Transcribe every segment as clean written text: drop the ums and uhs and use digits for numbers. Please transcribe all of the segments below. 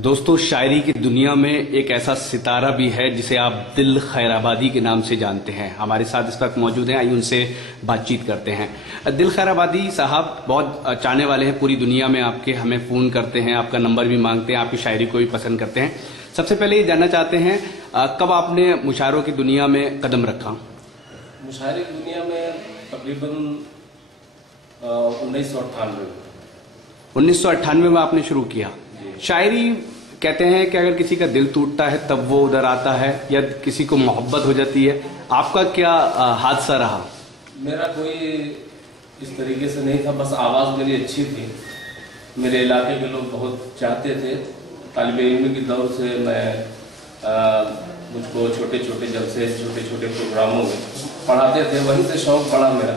दोस्तों, शायरी की दुनिया में एक ऐसा सितारा भी है जिसे आप दिल खैराबादी के नाम से जानते हैं। हमारे साथ इस वक्त मौजूद हैं, आइए उनसे बातचीत करते हैं। दिल खैराबादी साहब बहुत चाहने वाले हैं पूरी दुनिया में आपके, हमें फ़ोन करते हैं, आपका नंबर भी मांगते हैं, आपकी शायरी को भी पसंद करते हैं। सबसे पहले ये जानना चाहते हैं कब आपने मुशायरों की दुनिया में कदम रखा? मुशायरे की दुनिया में तकरीबन 1998 में आपने शुरू किया। शायरी कहते हैं कि अगर किसी का दिल टूटता है तब वो उधर आता है, या किसी को मोहब्बत हो जाती है। आपका क्या हादसा रहा? मेरा कोई इस तरीके से नहीं था, बस आवाज़ मेरी अच्छी थी। मेरे इलाके के लोग बहुत चाहते थे। तालिबे इल्म की दौर से मैं मुझको छोटे छोटे जलसे, छोटे छोटे प्रोग्रामों में पढ़ाते थे, वहीं से शौक पड़ा मेरा।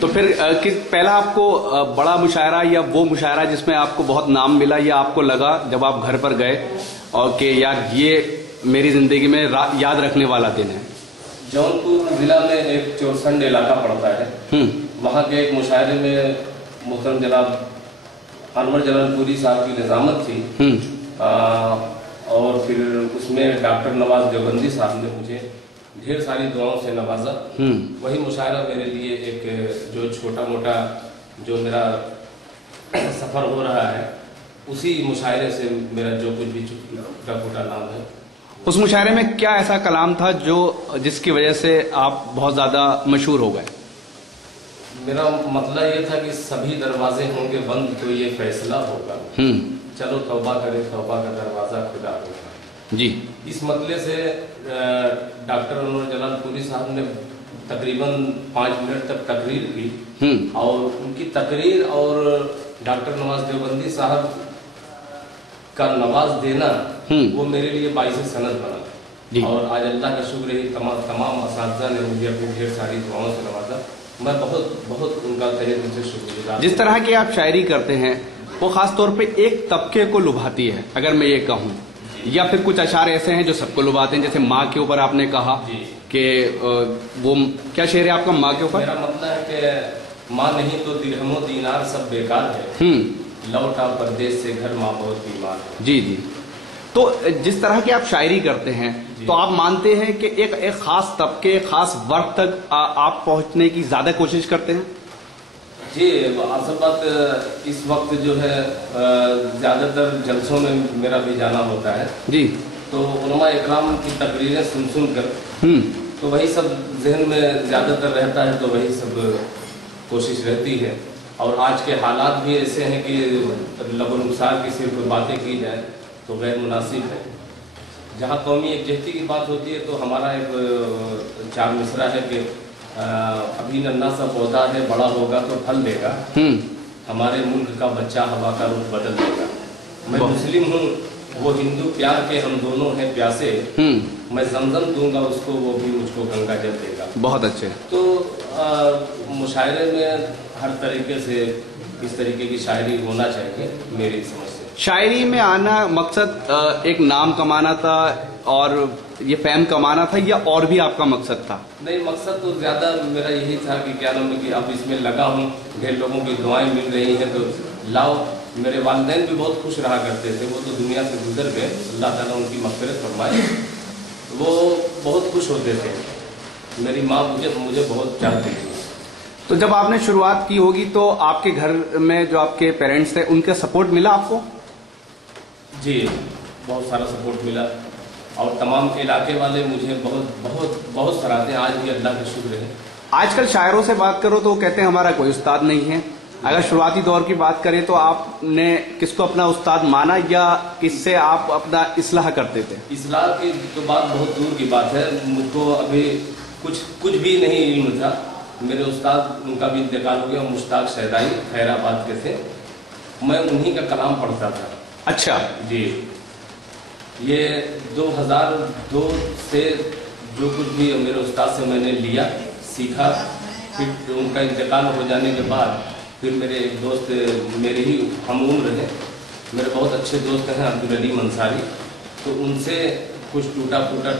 तो फिर पहला आपको बड़ा मुशायरा या वो मुशायरा जिसमें आपको बहुत नाम मिला, या आपको लगा जब आप घर पर गए और कि यार ये मेरी जिंदगी में याद रखने वाला दिन है? जौनपुर जिला में एक चोरसंड इलाका पड़ता है, वहाँ के एक मुशायरे में मोहतरम जनाब अनवर जलालपुरी साहब की निजामत थी। और फिर उसमें डॉक्टर नवाज देवबंदी साहब ने मुझे ढेर सारी दुआओं से नवाजा। वही मुशायरा मेरे लिए एक जो छोटा मोटा जो मेरा सफ़र हो रहा है, उसी मुशायरे से मेरा जो कुछ भी टूटा फूटा नाम है। उस मुशायरे में क्या ऐसा कलाम था जिसकी वजह से आप बहुत ज़्यादा मशहूर हो गए? मेरा मतलब ये था कि सभी दरवाजे होंगे बंद तो ये फैसला होगा, चलो तौबा करे, तौबा का दरवाज़ा खुदा होगा जी। इस मतले से डॉक्टर अनवर जलालपुरी साहब ने तकरीबन 5 मिनट तक तकरीर की, और उनकी तकरीर और डॉक्टर नवाज देवबंदी साहब का नवाज देना वो मेरे लिए बाइसे सनद बना। और आज अल्लाह का शुक्र है तमाम असातिज़ा ने मुझे अपनी ढेर सारी दुआओं से नवाजा। मैं बहुत बहुत उनका तहे दिल से शुक्रगुजार। जिस तरह की आप शायरी करते हैं वो खास तौर पे एक तबके को लुभाती है, अगर मैं ये कहूँ, या फिर कुछ अशार ऐसे हैं जो सबको लुभाते हैं, जैसे माँ के ऊपर आपने कहा कि वो क्या शेर है आपका माँ के ऊपर? मेरा मतलब है कि माँ नहीं तो दिरहमो दीनार सब बेकार है, लौटा परदेश से घर माँ बहुत बीमार है। जी जी। तो जिस तरह की आप शायरी करते हैं तो आप मानते हैं कि एक खास तबके, एक खास वर्ग तक आप पहुंचने की ज्यादा कोशिश करते हैं? जी, असल बात इस वक्त जो है ज़्यादातर जलसों में मेरा भी जाना होता है जी। तो उलमा इकराम की तकरीरें सुन कर तो वही सब जहन में ज़्यादातर रहता है, तो वही सब कोशिश रहती है। और आज के हालात भी ऐसे हैं कि लगोनुसार की सिर्फ बातें की जाए तो गैर मुनासिब है। जहाँ कौमी एकजहती की बात होती है तो हमारा एक चार मिसरा है कि अभी नन्हा सा पौधा है, बड़ा होगा तो फल देगा, हमारे मुल्क का बच्चा हवा का रुख बदल देगा। मैं मुस्लिम हूँ, वो हिंदू, प्यार के हम दोनों हैं प्यासे, मैं जमजम दूंगा उसको, वो भी मुझको गंगा जल देगा। बहुत अच्छे। तो मुशायरे में हर तरीके से इस तरीके की शायरी होना चाहिए मेरी समझ से। शायरी में आना मकसद एक नाम कमाना था और ये फैम कमाना था, या और भी आपका मकसद था? नहीं, मकसद तो ज्यादा मेरा यही था कि क्या नाम है कि अब इसमें लगा हूँ, ढेर लोगों की दुआएं मिल रही हैं तो लाओ। मेरे वालिदैन भी बहुत खुश रहा करते थे, वो तो दुनिया से गुजर गए, अल्लाह ताला उनकी मग़फ़िरत फरमाए। वो बहुत खुश होते थे। मेरी माँ मुझे बहुत चाहती थी। तो जब आपने शुरुआत की होगी तो आपके घर में जो आपके पेरेंट्स थे उनका सपोर्ट मिला आपको? जी, बहुत सारा सपोर्ट मिला, और तमाम के इलाके वाले मुझे बहुत बहुत बहुत सराहते हैं, आज भी अल्लाह का शुक्र है। आजकल शायरों से बात करो तो कहते हैं हमारा कोई उस्ताद नहीं है। अगर शुरुआती दौर की बात करें तो आपने किसको अपना उस्ताद माना, या किससे आप अपना इस्लाह करते थे? इस्लाह की तो बात बहुत दूर की बात है, मुझको अभी कुछ भी नहीं इल्म था। मेरे उस्ताद, उनका भी इंतकाल हो गया, मुश्ताक शहदाई खैराबाद के थे, मैं उन्हीं का कलाम पढ़ता था। अच्छा जी। ये 2002 से जो कुछ भी मेरे उस्ताद से मैंने लिया, सीखा। फिर उनका इंतकाल हो जाने के बाद फिर मेरे एक दोस्त, मेरे ही हम उम्र हैं, मेरे बहुत अच्छे दोस्त हैं अब्दुल अली मंसारी, तो उनसे कुछ टूटा फूटा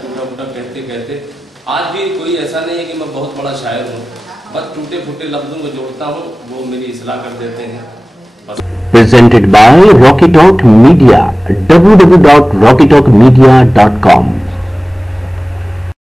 कहते कहते आज भी कोई ऐसा नहीं है कि मैं बहुत बड़ा शायर हूँ, बस टूटे फूटे लफ्ज़ों को जोड़ता हूँ, वो मेरी इस्लाह कर देते हैं। Presented by Rocky Talk Media, www.rockytalkmedia.com.